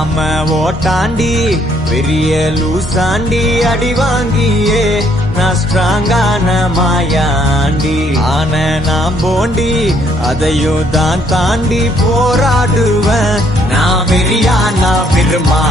ஆம ஓட்டாண்டி பெரிய லூசாண்டி அடி வாங்கியே நான் ஸ்ட்ராங்கான மாயாண்டி ஆன நான் போண்டி அதையும் தான் தாண்டி போராடுவேன் நான் வெறியா நான் பெருமா